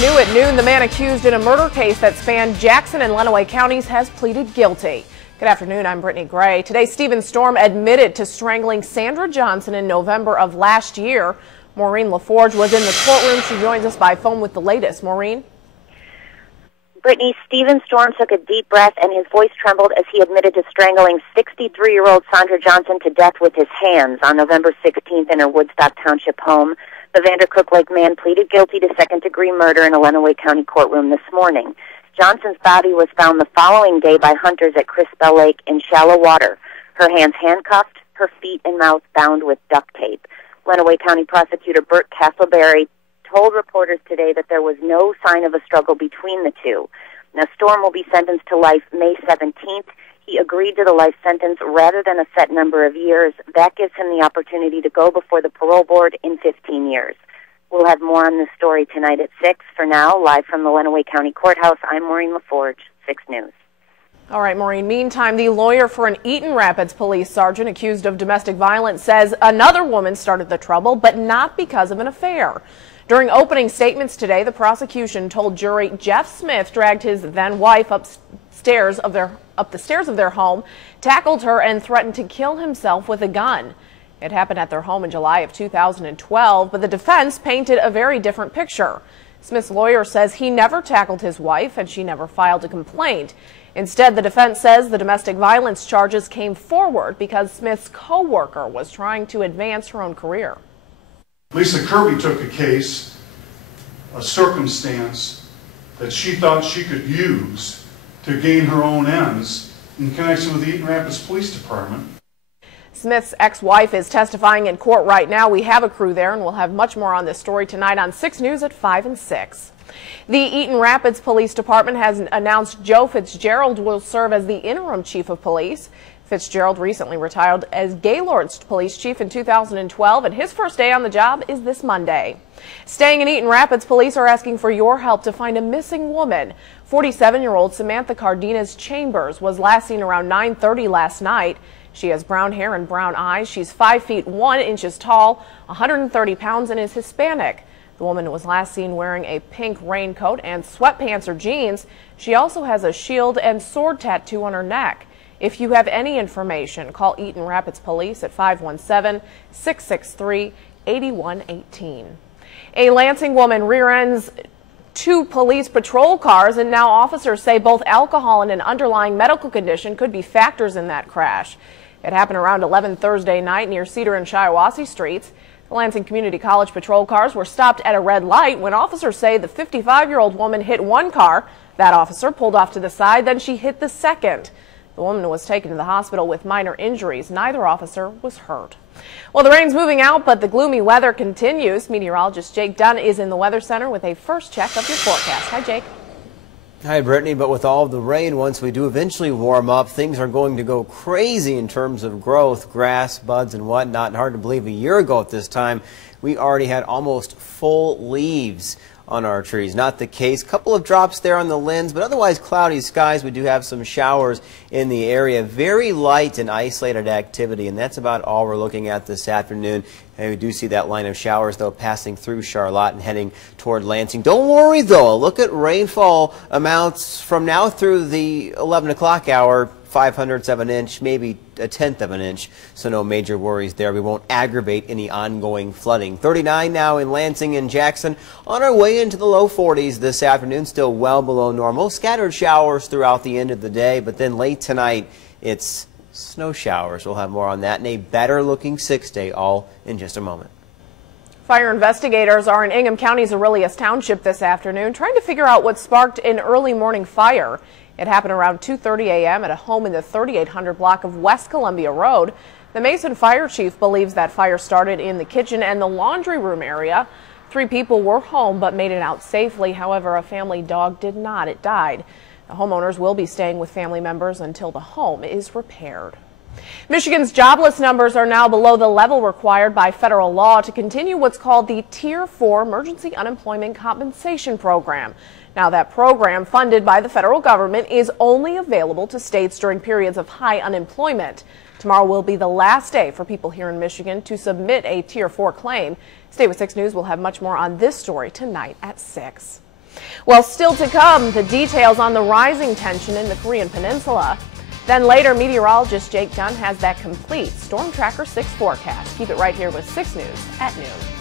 New at noon, the man accused in a murder case that spanned Jackson and Lenawee counties has pleaded guilty. Good afternoon, I'm Brittany Gray. Today, Stephen Storm admitted to strangling Sandra Johnson in November of last year. Maureen LaForge was in the courtroom. She joins us by phone with the latest. Maureen? Brittany, Stephen Storm took a deep breath and his voice trembled as he admitted to strangling 63-year-old Sandra Johnson to death with his hands on November 16th in her Woodstock Township home. The Vandercook Lake man pleaded guilty to second-degree murder in a Lenawee County courtroom this morning. Johnson's body was found the following day by hunters at Crispell Lake in shallow water. Her hands handcuffed, her feet and mouth bound with duct tape. Lenawee County Prosecutor Bert Castleberry told reporters today that there was no sign of a struggle between the two. Now, Storm will be sentenced to life May 17th. He agreed to the life sentence rather than a set number of years. That gives him the opportunity to go before the parole board in 15 years. We'll have more on this story tonight at 6. For now, live from the Lenawee County Courthouse, I'm Maureen LaForge, 6 News. All right, Maureen. Meantime, the lawyer for an Eaton Rapids police sergeant accused of domestic violence says another woman started the trouble, but not because of an affair. During opening statements today, the prosecution told jury Jeff Smith dragged his then-wife up the stairs of their home, tackled her, and threatened to kill himself with a gun. It happened at their home in July of 2012, but the defense painted a very different picture. Smith's lawyer says he never tackled his wife and she never filed a complaint. Instead, the defense says the domestic violence charges came forward because Smith's co-worker was trying to advance her own career. Lisa Kirby took a case, a circumstance that she thought she could use to gain her own ends in connection with the Eaton Rapids Police Department. Smith's ex-wife is testifying in court right now. We have a crew there, and we'll have much more on this story tonight on 6 News at 5 and 6. The Eaton Rapids Police Department has announced Joe Fitzgerald will serve as the interim chief of police. Fitzgerald recently retired as Gaylord's police chief in 2012, and his first day on the job is this Monday. Staying in Eaton Rapids, police are asking for your help to find a missing woman. 47-year-old Samantha Cardenas Chambers was last seen around 9:30 last night. She has brown hair and brown eyes. She's 5 feet 1 inches tall, 130 pounds, and is Hispanic. The woman was last seen wearing a pink raincoat and sweatpants or jeans. She also has a shield and sword tattoo on her neck. If you have any information, call Eaton Rapids Police at 517-663-8118. A Lansing woman rear-ends 2 police patrol cars, and now officers say both alcohol and an underlying medical condition could be factors in that crash. It happened around 11 Thursday night near Cedar and Shiawassee Streets. The Lansing Community College patrol cars were stopped at a red light when officers say the 55-year-old woman hit one car. That officer pulled off to the side, then she hit the second. The woman was taken to the hospital with minor injuries. Neither officer was hurt. Well, the rain's moving out, but the gloomy weather continues. Meteorologist Jake Dunn is in the Weather Center with a first check of your forecast. Hi, Jake. Hi, Brittany. But with all of the rain, once we do eventually warm up, things are going to go crazy in terms of growth, grass, buds, and whatnot. And hard to believe a year ago at this time, we already had almost full leaves on our trees. Not the case. Couple of drops there on the limbs, but otherwise cloudy skies. We do have some showers in the area. Very light and isolated activity, and that's about all we're looking at this afternoon. And we do see that line of showers, though, passing through Charlotte and heading toward Lansing. Don't worry, though. Look at rainfall amounts from now through the 11 o'clock hour. 0.05 of an inch, maybe 1/10 of an inch, so no major worries there. We won't aggravate any ongoing flooding. 39 now in Lansing and Jackson. On our way into the low 40s this afternoon, still well below normal. Scattered showers throughout the end of the day, but then late tonight it's snow showers. We'll have more on that and a better looking 6-day, all in just a moment. Fire investigators are in Ingham County's Aurelius Township this afternoon trying to figure out what sparked an early morning fire. It happened around 2:30 a.m. at a home in the 3800 block of West Columbia Road. The Mason fire chief believes that fire started in the kitchen and the laundry room area. 3 people were home but made it out safely. However, a family dog did not. It died. The homeowners will be staying with family members until the home is repaired. Michigan's jobless numbers are now below the level required by federal law to continue what's called the Tier 4 Emergency Unemployment Compensation Program. Now, that program, funded by the federal government, is only available to states during periods of high unemployment. Tomorrow will be the last day for people here in Michigan to submit a Tier 4 claim. Stay with 6 News. We'll have much more on this story tonight at 6. Well, still to come, the details on the rising tension in the Korean Peninsula. Then later, meteorologist Jake Dunn has that complete Storm Tracker 6 forecast. Keep it right here with 6 News at noon.